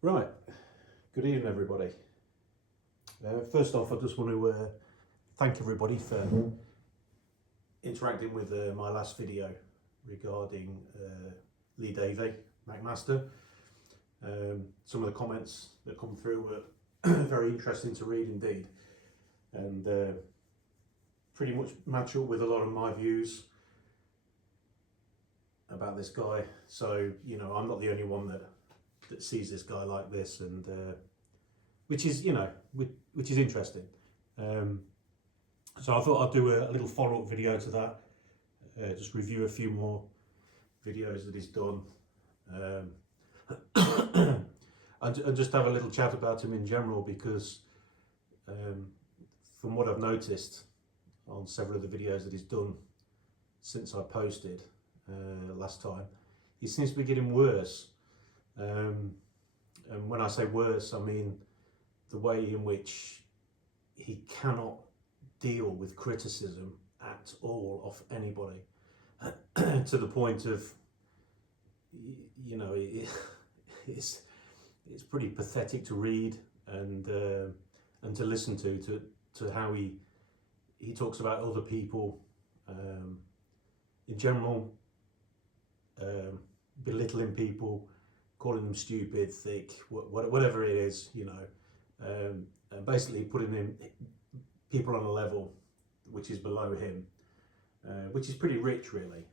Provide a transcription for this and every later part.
Right, good evening everybody. First off, I just want to thank everybody for interacting with my last video regarding Davey, MacMaster. Some of the comments that come through were very interesting to read indeed, and pretty much match up with a lot of my views about this guy. So, you know, I'm not the only one that sees this guy like this, and which is, you know, which is interesting. So I thought I'd do a little follow-up video to that, just review a few more videos that he's done, and just have a little chat about him in general, because from what I've noticed on several of the videos that he's done since I posted last time, he seems to be getting worse. And when I say worse, I mean the way in which he cannot deal with criticism at all of anybody, to the point of, you know, it's pretty pathetic to read and to listen to how he talks about other people in general, belittling people, calling them stupid, thick, whatever it is, you know, and basically putting people on a level which is below him, which is pretty rich, really,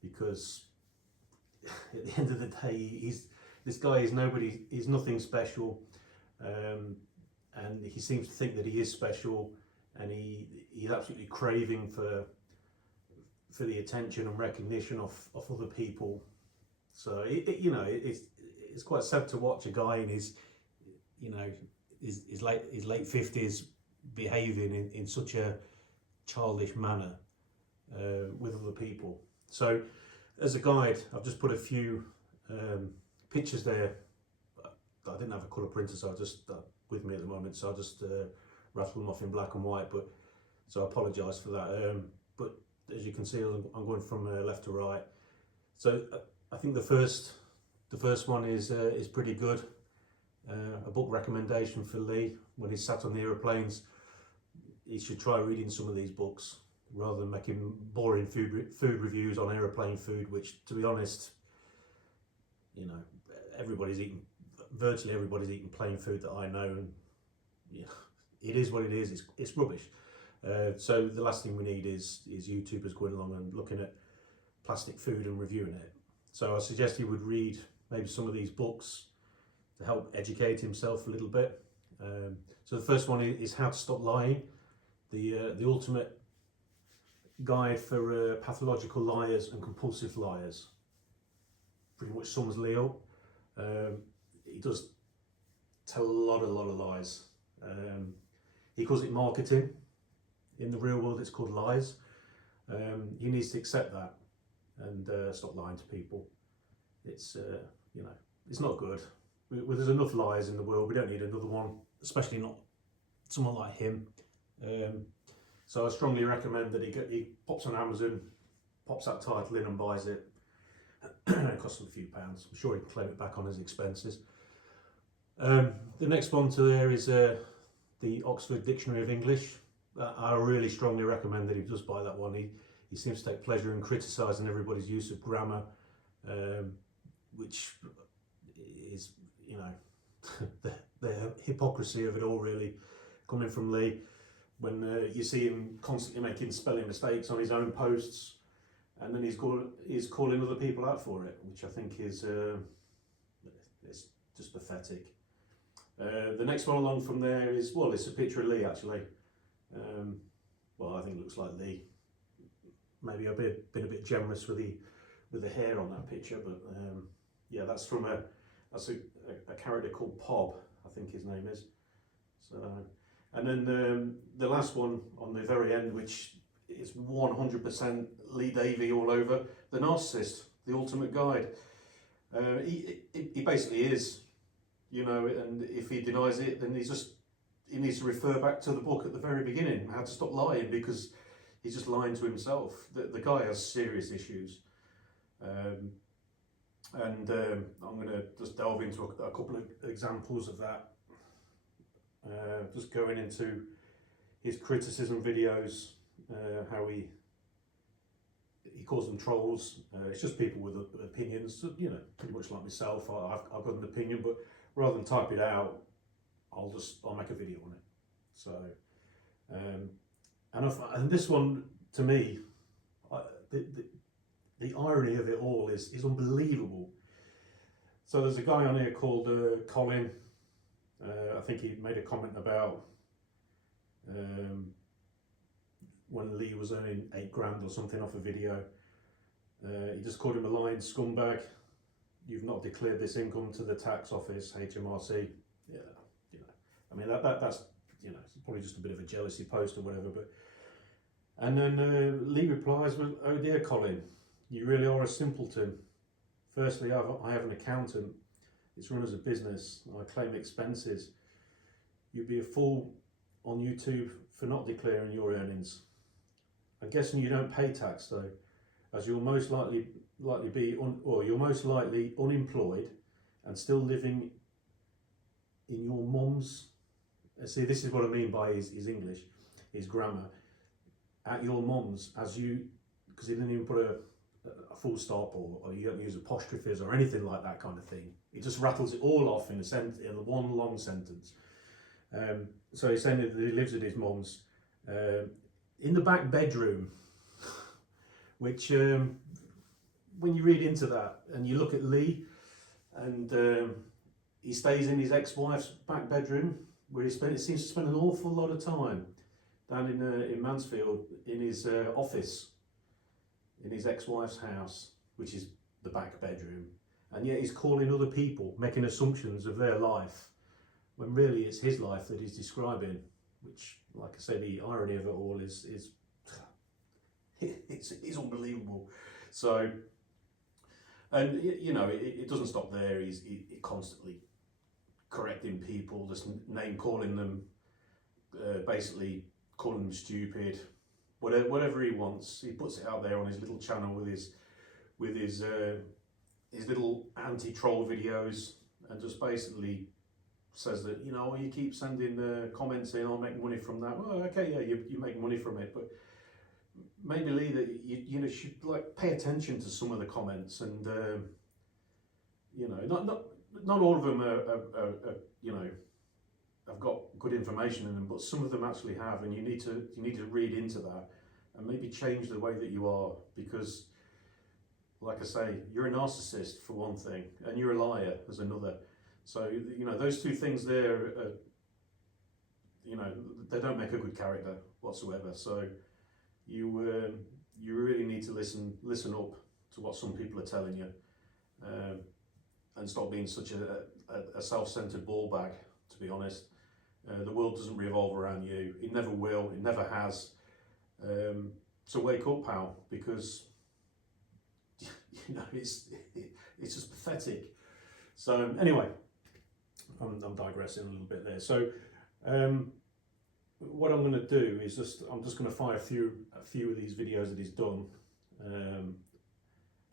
because at the end of the day, this guy is nobody, he's nothing special, and he seems to think that he is special, and he's absolutely craving for the attention and recognition of other people. So you know, it's quite sad to watch a guy in his, you know, his late 50s behaving in such a childish manner with other people. So as a guide, I've just put a few pictures there. I didn't have a colour printer, so I just with me at the moment, so I just rattled them off in black and white. But so I apologise for that. But as you can see, I'm going from left to right. So I think the first one is pretty good. A book recommendation for Lee when he's sat on the aeroplanes. He should try reading some of these books rather than making boring food reviews on aeroplane food, which, to be honest, you know, virtually everybody's eating plain food that I know, and you know, it is what it is. It's rubbish. So the last thing we need is YouTubers going along and looking at plastic food and reviewing it. So I suggest he would read maybe some of these books to help educate himself a little bit. So the first one is How to Stop Lying, the ultimate guide for pathological liars and compulsive liars. Pretty much sums Lee up. He does tell a lot of lies. He calls it marketing. In the real world, it's called lies. He needs to accept that and stop lying to people. It's you know, it's not good. There's enough lies in the world. We don't need another one, especially not someone like him. So I strongly recommend that he pops on Amazon, pops that title in and buys it. It costs him a few pounds. I'm sure he can claim it back on his expenses. The next one to there is the Oxford Dictionary of English. I really strongly recommend that he does buy that one. He seems to take pleasure in criticising everybody's use of grammar, which is, you know, the hypocrisy of it all, really, coming from Lee. When you see him constantly making spelling mistakes on his own posts, and then he's calling other people out for it, which I think is it's just pathetic. The next one along from there is, well, it's a picture of Lee, actually. Well, I think it looks like Lee. Maybe I've been a bit generous with the hair on that picture, but yeah, that's a character called Pob, I think his name is. So, and then the last one on the very end, which is 100% Lee Davey all over, the narcissist, the ultimate guide. He basically is, you know, and if he denies it, then he needs to refer back to the book at the very beginning, How to Stop Lying, because he's just lying to himself. The guy has serious issues. and I'm going to just delve into a couple of examples of that. Just going into his criticism videos, how he calls them trolls. It's just people with opinions, you know, pretty much like myself. I've got an opinion, but rather than type it out, I'll make a video on it. So, and this one, to me, the irony of it all is unbelievable. So there's a guy on here called Colin. I think he made a comment about when Lee was earning £8 or something off a video. He just called him a lying scumbag. You've not declared this income to the tax office, HMRC. Yeah, you know, I mean that's, you know, it's probably just a bit of a jealousy post or whatever. But and then Lee replies, well, oh dear Colin, you really are a simpleton. Firstly, I have an accountant. It's run as a business. I claim expenses. You'd be a fool on YouTube for not declaring your earnings. I'm guessing you don't pay tax though, as you'll most likely be you're most likely unemployed and still living in your mum's. See, this is what I mean by his English, his grammar. At your mum's, as you, because he didn't even put a full stop or you don't use apostrophes or anything like that kind of thing. He just rattles it all off in one long sentence. So he's saying that he lives at his mum's in the back bedroom, which when you read into that and you look at Lee, and he stays in his ex-wife's back bedroom, where he seems to spend an awful lot of time down in Mansfield in his office, in his ex-wife's house, which is the back bedroom, and yet he's calling other people, making assumptions of their life, when really it's his life that he's describing. Which, like I say, the irony of it all is it's unbelievable. So, and you know, it doesn't stop there. He's constantly correcting people, just name calling them, basically calling them stupid, whatever he wants. He puts it out there on his little channel with his little anti-troll videos, and just basically says that, you know, you keep sending comments in, I'll make money from that. Well, okay, yeah, you make money from it, but maybe Lee, that you know, should like pay attention to some of the comments, and you know, not all of them are you know, have got good information in them, but some of them actually have, and you need to read into that and maybe change the way that you are, because like I say, you're a narcissist for one thing, and you're a liar as another. So, you know, those two things there, you know, they don't make a good character whatsoever. So you really need to listen up to what some people are telling you, and stop being such a self-centered ball bag, to be honest. The world doesn't revolve around you. It never will. It never has. So wake up, pal, because you know, it's just pathetic. So anyway, I'm digressing a little bit there. So what I'm going to do is I'm just going to fire a few of these videos that he's done, and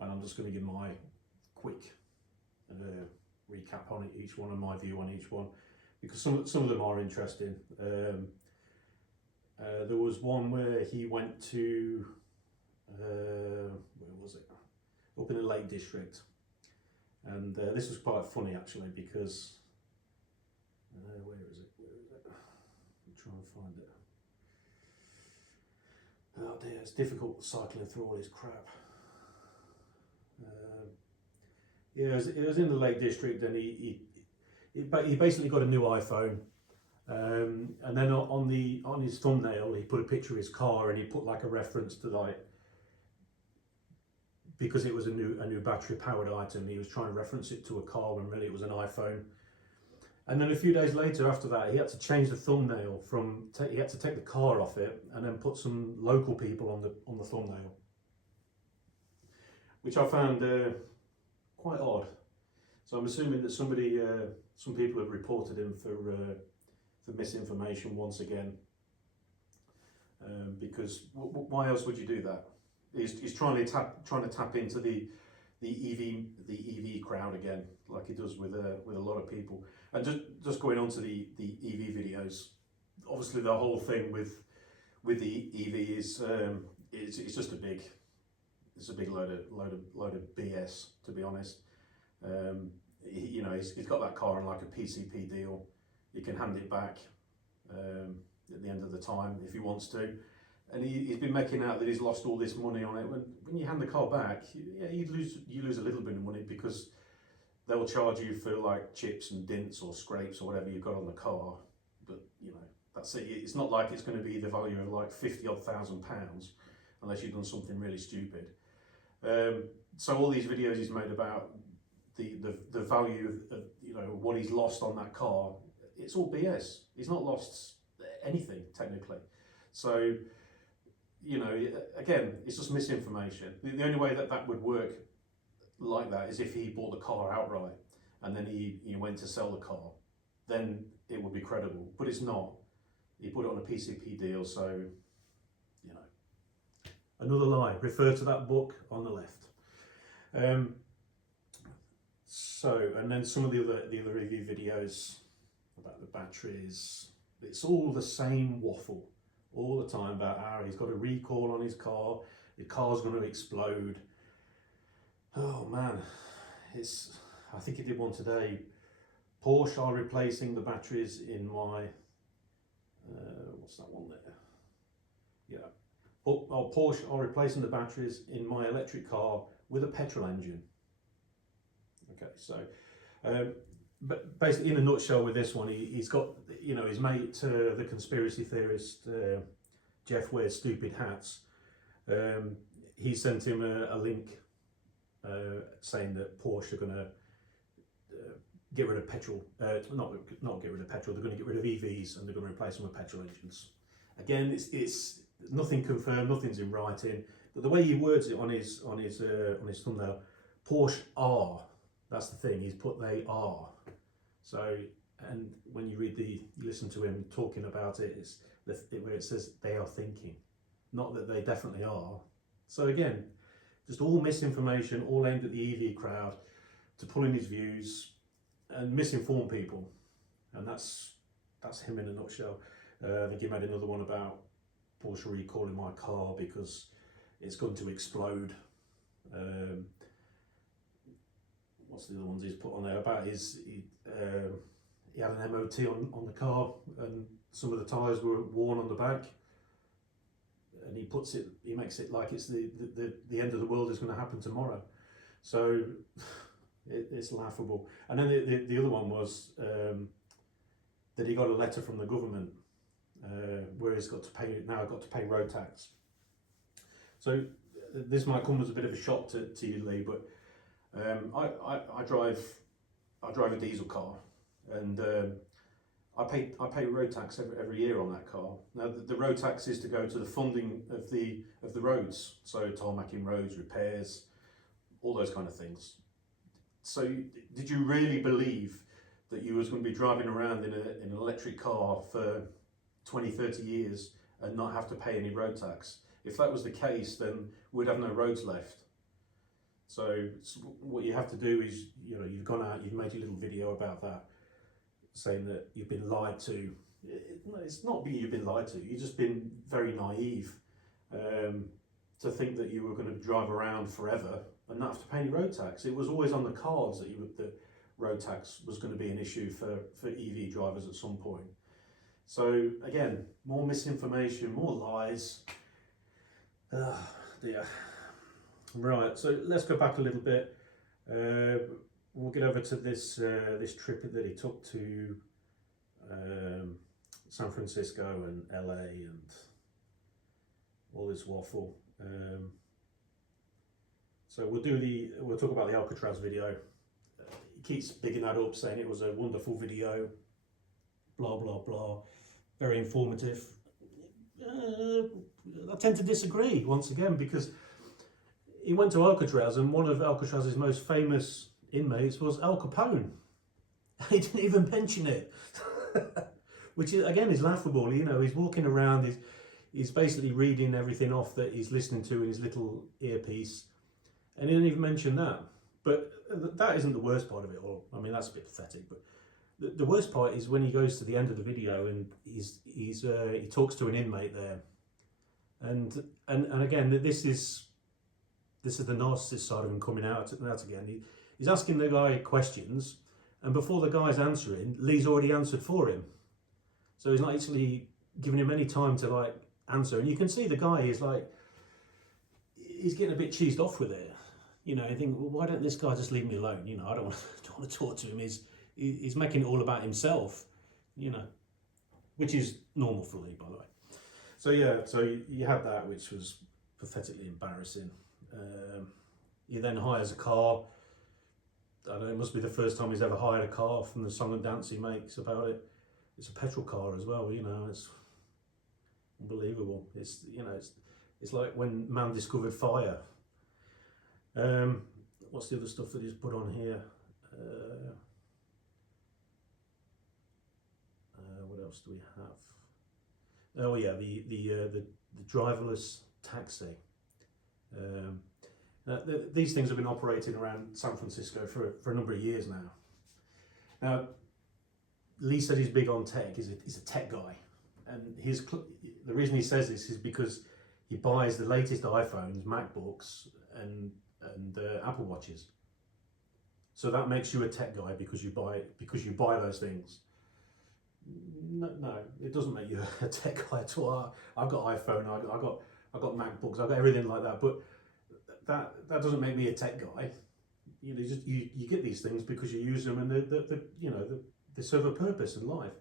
I'm just going to give my quick recap on each one and my view on each one, because some of them are interesting. There was one where he went to where was it? Up in the Lake District, and this was quite funny actually, because where is it? I'm trying to find it. Oh dear, it's difficult cycling through all this crap. Yeah, it was in the Lake District, and he basically got a new iPhone, and then on his thumbnail he put a picture of his car, and he put like a reference to, like, because it was a new battery powered item, he was trying to reference it to a car when really it was an iPhone. And then a few days later after that, he had to change the thumbnail he had to take the car off it and then put some local people on the thumbnail, which I found quite odd. So I'm assuming that some people have reported him for misinformation once again, because why else would you do that? He's trying to tap into the EV crowd again, like he does with a lot of people. And just going on to the EV videos, obviously the whole thing with the EV is it's just a big load of BS, to be honest. You know, he's got that car on like a PCP deal. He can hand it back at the end of the time if he wants to. And he's been making out that he's lost all this money on it. When you hand the car back, yeah, you lose a little bit of money, because they'll charge you for like chips and dints or scrapes or whatever you've got on the car. But you know, that's it. It's not like it's going to be the value of like 50-odd thousand pounds unless you've done something really stupid. So all these videos he's made about the value of you know, what he's lost on that car, it's all BS. He's not lost anything technically. So, you know, again, it's just misinformation. The only way that would work like that is if he bought the car outright and then he went to sell the car. Then it would be credible, but it's not. He put it on a PCP deal, so, you know. Another lie, refer to that book on the left. So, and then some of the other review videos about the batteries, it's all the same waffle all the time about how he's got a recall on his car, the car's going to explode. Oh man, I think he did one today. Porsche are replacing the batteries in my, what's that one there? Yeah. Porsche are replacing the batteries in my electric car with a petrol engine. Okay, so, but basically in a nutshell with this one, he's got, you know, his mate, the conspiracy theorist, Jeff wears stupid hats. He sent him a link saying that Porsche are going to get rid of petrol, not get rid of petrol, they're going to get rid of EVs and they're going to replace them with petrol engines. Again, it's nothing confirmed, nothing's in writing, but the way he words it on his thumbnail, Porsche are, that's the thing, he's put they are. So, and when you listen to him talking about it, it's where it says they are thinking, not that they definitely are. So again, just all misinformation, all aimed at the EV crowd to pull in his views and misinform people. And that's him in a nutshell. I think he made another one about Porsche recalling my car because it's going to explode. What's the other ones he's put on there about he had an MOT on the car and some of the tyres were worn on the back, and he makes it like it's the end of the world is going to happen tomorrow. So it's laughable. And then the other one was that he got a letter from the government where he's got to pay road tax. So this might come as a bit of a shock to you, Lee, but I drive a diesel car, and I pay road tax every year on that car. Now the road tax is to go to the funding of the roads, so tarmacking roads, repairs, all those kind of things. So did you really believe that you was going to be driving around in an electric car for 20-30 years and not have to pay any road tax? If that was the case, then we'd have no roads left. So what you have to do is, you know, you've gone out, you've made your little video about that, saying that you've been lied to. It's not being you've been lied to, you've just been very naive to think that you were going to drive around forever and not have to pay any road tax. It was always on the cards that the road tax was going to be an issue for EV drivers at some point. So again, more misinformation, more lies. Dear. Right, so let's go back a little bit. We'll get over to this trip that he took to San Francisco and LA and all this waffle. So we'll talk about the Alcatraz video. He keeps bigging that up, saying it was a wonderful video, blah blah blah, very informative. I tend to disagree once again, because he went to Alcatraz and one of Alcatraz's most famous inmates was Al Capone. He didn't even mention it, which again is laughable. You know, he's walking around, he's basically reading everything off that he's listening to in his little earpiece, And he didn't even mention that. But that isn't the worst part of it all. I mean, that's a bit pathetic. But the worst part is when he goes to the end of the video and he talks to an inmate there. And again, this is the narcissist side of him coming out again. He's asking the guy questions, and before the guy's answering, Lee's already answered for him. So he's not actually giving him any time to like answer. And you can see the guy is like, he's getting a bit cheesed off with it. You know, you think, well, why don't this guy just leave me alone? You know, I don't want to talk to him. He's making it all about himself, you know, which is normal for Lee, by the way. So yeah, so you had that, which was pathetically embarrassing. He then hires a car. I don't know, it must be the first time he's ever hired a car from the song and dance he makes about it. It's a petrol car as well, you know, it's unbelievable. It's, you know, it's like when man discovered fire. What's the other stuff that he's put on here? What else do we have? Oh yeah, the driverless taxi. These things have been operating around San Francisco for a number of years now. Now, Lee said he's big on tech. He's a tech guy, and the reason he says this is because he buys the latest iPhones, MacBooks, and Apple Watches. So that makes you a tech guy because you buy those things. No, it doesn't make you a tech guy at all. I've got iPhone, I've got MacBooks, I've got everything like that. But that doesn't make me a tech guy. You know, you get these things because you use them, and they serve a purpose in life.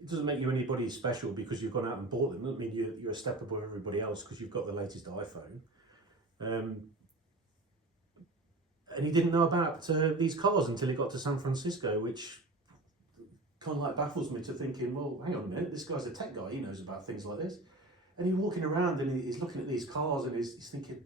It doesn't make you anybody special because you've gone out and bought them. It doesn't mean you're a step above everybody else because you've got the latest iPhone. And he didn't know about these cars until he got to San Francisco, which kind of like baffles me to thinking, well, hang on a minute, this guy's a tech guy, he knows about things like this. And he's walking around and he's looking at these cars and he's thinking,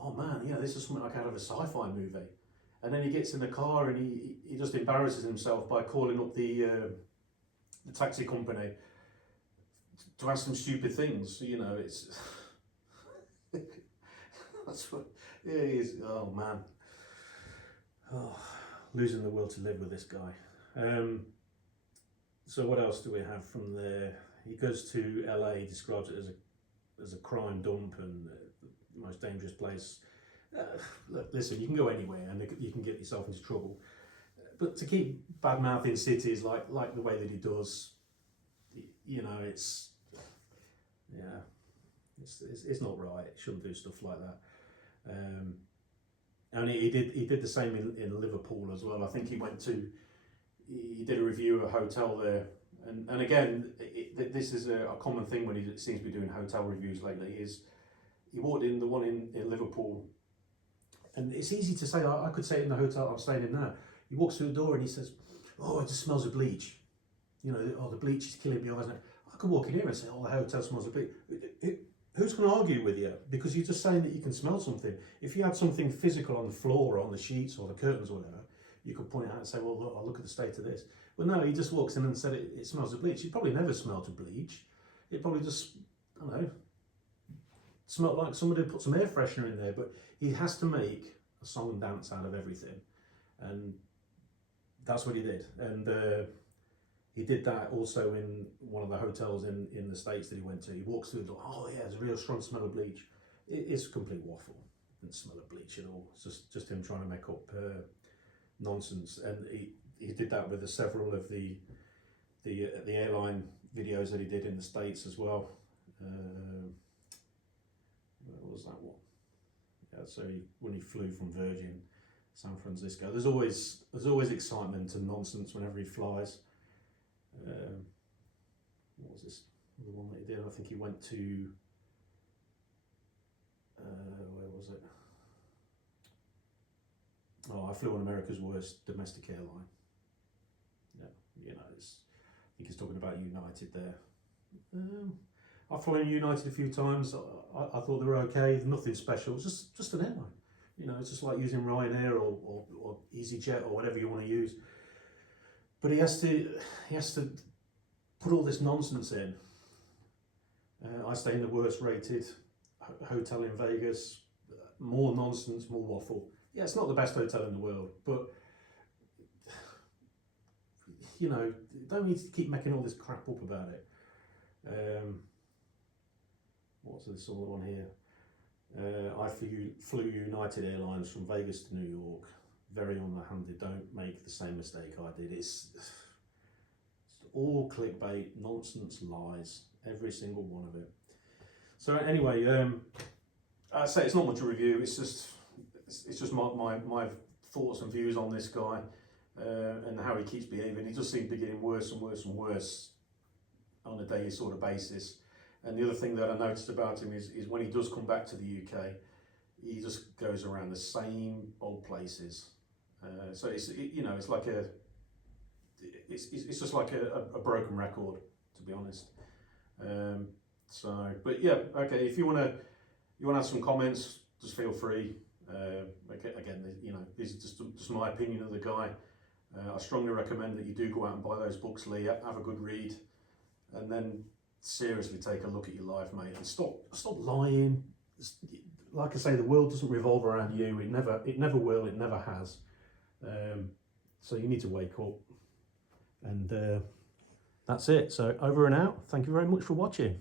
oh man, yeah, this is something like out of a sci-fi movie. And then he gets in the car and he just embarrasses himself by calling up the taxi company to ask some stupid things. You know, it's that's what he is. Oh man, losing the will to live with this guy. So what else do we have from there? He goes to LA, he describes it as a crime dump and the most dangerous place. Look, listen, you can go anywhere and you can get yourself into trouble. But to keep bad-mouthing cities like the way that he does, you know, it's not right. It shouldn't do stuff like that. And he did the same in Liverpool as well. I think he did a review of a hotel there. And again, this is a common thing when he seems to be doing hotel reviews lately, is he walked in the one in Liverpool, and it's easy to say, I could say it in the hotel I'm staying in now. He walks through the door and he says, oh, it just smells of bleach. You know, oh, the bleach is killing me. I could walk in here and say, oh, the hotel smells of bleach. Who's going to argue with you? Because you're just saying that you can smell something. If you had something physical on the floor or on the sheets or the curtains or whatever, you could point it out and say, well, look at the state of this. But no, he just walks in and said it smells of bleach. He probably never smelled of bleach. It probably just, I don't know, smelled like somebody put some air freshener in there. But he has to make a song and dance out of everything. And that's what he did. And he did that also in one of the hotels in the States that he went to. He walks through the door, oh yeah, there's a real strong smell of bleach. It's a complete waffle. It didn't smell of bleach at all. It's just him trying to make up nonsense. And he did that with several of the airline videos that he did in the States as well. What was that one? Yeah, so when he flew from Virgin, San Francisco, there's always excitement and nonsense whenever he flies. What was this? The one that he did? I think he went to where was it? Oh, I flew on America's worst domestic airline. Yeah, you know, I think he's talking about United there. I've flown United a few times. I thought they were okay. Nothing special. It's just an airline. You know, it's just like using Ryanair or EasyJet or whatever you want to use. But he has to put all this nonsense in. I stay in the worst rated hotel in Vegas. more nonsense, more waffle. Yeah, it's not the best hotel in the world, but you know, don't need to keep making all this crap up about it. What's this other one here? I flew United Airlines from Vegas to New York. Very underhanded. Don't make the same mistake I did. It's all clickbait, nonsense, lies. Every single one of it. So anyway, I say it's not much a review. It's just my thoughts and views on this guy and how he keeps behaving. He just seems to be getting worse and worse and worse on a daily sort of basis. And the other thing that I noticed about him is when he does come back to the UK, he just goes around the same old places. So it's like it's just like a broken record, to be honest. But yeah, okay. If you wanna have some comments, just feel free. Again, you know, this is just my opinion of the guy. I strongly recommend that you do go out and buy those books, Lee. Have a good read, and then seriously take a look at your life, mate, and stop lying. Like I say, the world doesn't revolve around you. It never will. It never has. So you need to wake up, and that's it. So over and out. Thank you very much for watching.